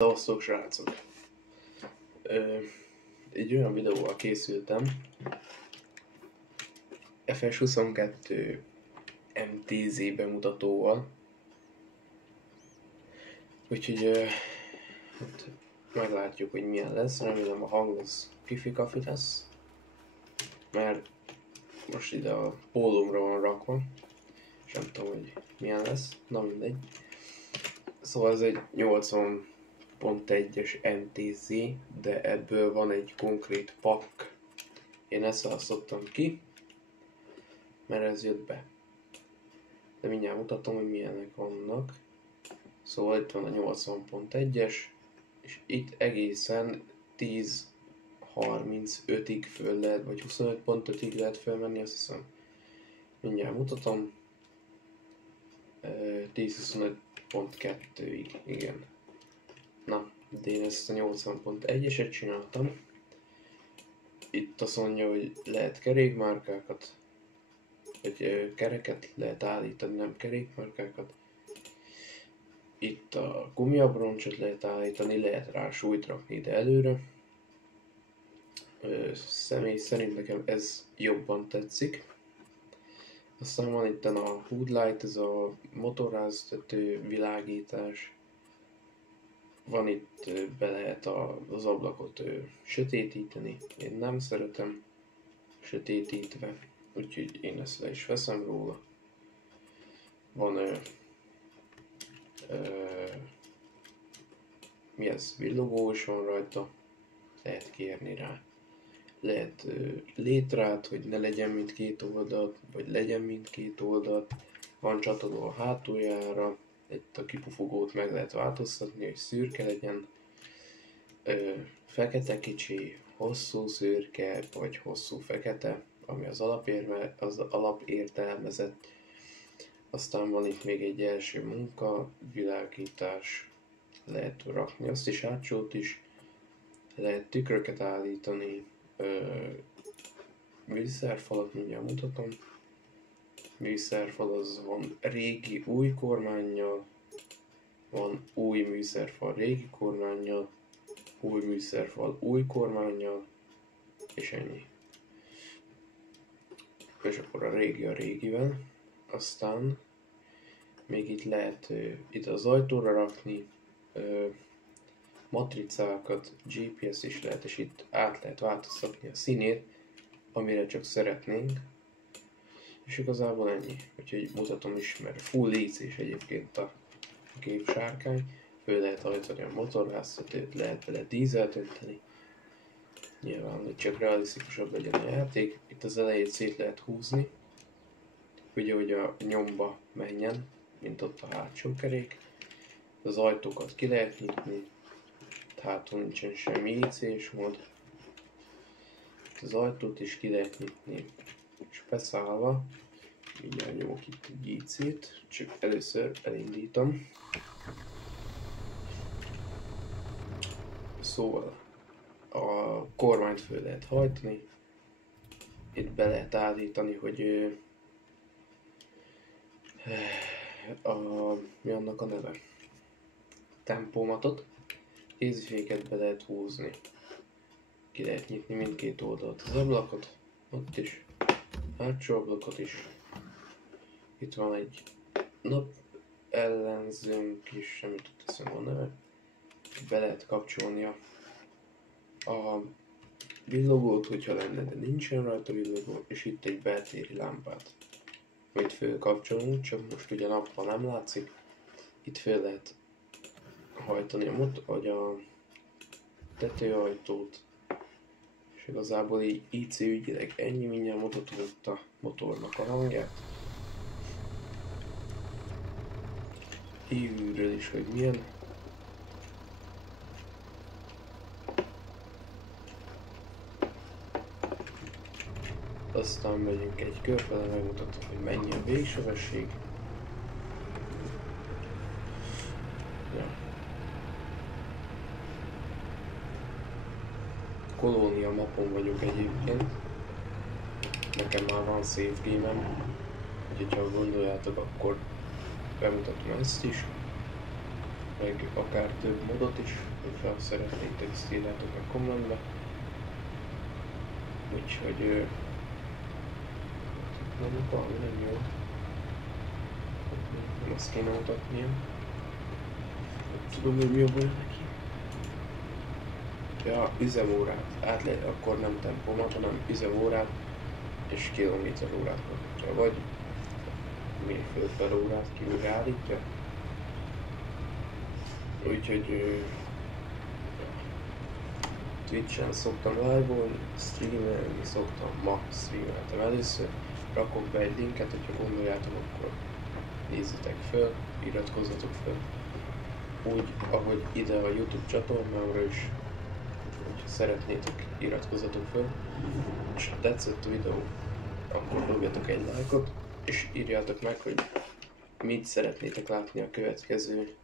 Szevasztok, srácok! Egy olyan videóval készültem, FS22 MTZ bemutatóval, úgyhogy hát meglátjuk, hogy milyen lesz. Remélem a hang az kifi-kafi lesz, mert most ide a pólómra van rakva, és nem tudom, hogy milyen lesz, na mindegy. Szóval ez egy 80.1-es MTZ, de ebből van egy konkrét pak. Én ezt választottam ki, mert ez jött be. De mindjárt mutatom, hogy milyenek vannak. Szóval itt van a 80.1-es, és itt egészen 10.35-ig föl lehet, vagy 25.5-ig lehet felmenni, azt hiszem. Mindjárt mutatom. 10.25.2-ig, igen. Na, de én ezt a 80.1-eset csináltam. Itt azt mondja, hogy lehet kerékmárkákat, vagy kereket lehet állítani, nem kerékmárkákat. Itt a gumiabroncsot lehet állítani, lehet rá súlyt rakni ide előre. Személy szerint nekem ez jobban tetszik. Aztán van itt a Hoodlight, ez a motorráztető világítás. Van itt, be lehet az ablakot sötétíteni. Én nem szeretem sötétítve, úgyhogy én ezt le is veszem róla. Van mi ez? Villogós van rajta, lehet kérni rá. Lehet létrát, hogy ne legyen mindkét oldalt, vagy legyen mindkét oldalt. Van csatoló a hátuljára, itt a kipufogót meg lehet változtatni, hogy szürke legyen. Fekete kicsi, hosszú szürke, vagy hosszú fekete, ami az alapértelmezett. Aztán van itt még egy első munka, világítás, lehet rakni azt is, hátsót is, lehet tükröket állítani, műszerfalat, mindjárt mutatom. Műszerfal az van régi, új kormánnyal, van új műszerfal régi kormánnyal, új műszerfal új kormánnyal, és ennyi. És akkor a régivel. Aztán még itt lehet itt az ajtóra rakni matricákat, GPS is lehet, és itt át lehet változtatni a színét, amire csak szeretnénk. És igazából ennyi. Úgyhogy mutatom is, mert full IC-s egyébként a képsárkány. Föl lehet hajtani a motorháztetőt, lehet vele dízelt önteni. Nyilván, hogy csak realisztikusabb legyen a játék. Itt az elejét szét lehet húzni, ugye, hogy a nyomba menjen, mint ott a hátsó kerék. Az ajtókat ki lehet nyitni, hátul nincsen semmi IC-s mód. Az ajtót is ki lehet nyitni, és beszállva, mindjárt nyomok itt egy IC-t, csak először elindítom. Szóval a kormányt föl lehet hajtani, itt be lehet állítani, hogy mi annak a neve? Tempómatot, kéziféket be lehet húzni. Ki lehet nyitni mindkét oldalt, az ablakot, ott is, hátsó ablakot is. Itt van egy nap ellenzőnk is, semmit tud teszem a neve. Be lehet kapcsolni a villogót, hogyha lenne, de nincsen rajta villogó, és itt egy beltéri lámpát, amit fölkapcsolunk, csak most ugye nappal nem látszik. Itt fel lehet hajtani a tetőajtót, és igazából így IC ügyileg ennyi, mindjárt mutatom itt a motornak a hangját. Kívülről is, hogy milyen. Aztán megyünk egy körfele, megmutatom, hogy mennyi a végsebesség. Ja. Kolónia mapon vagyok egyébként. Nekem már van save game-em, úgyhogy ha gondoljátok, akkor bemutatom ezt is. meg akár több modot is, hogyha szeretnétek, ezt írjátok meg kommentbe. Úgyhogy mondjuk valami nem jó. Nem azt kéne mutatnia. Nem tudom, hogy mi a baj neki. Ja, üzemórát. Akkor nem tempomat, hanem üzemórát és kilométerórát mutatja. Vagy mérföld per órát kiállítja. Úgyhogy Twitch-en szoktam live-olni, streamelni szoktam, ma streameltem először. Rakok be egy linket, hogyha gondoljátok, akkor nézzétek fel, iratkozzatok fel. Úgy, ahogy ide a YouTube csatornámra is, hogyha szeretnétek, iratkozzatok fel. És ha tetszett a videó, akkor dobjatok egy lájkot, és írjátok meg, hogy mit szeretnétek látni a következő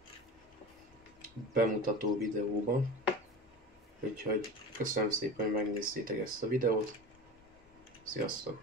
bemutató videóban. Úgyhogy köszönöm szépen, hogy megnéztétek ezt a videót. Sziasztok!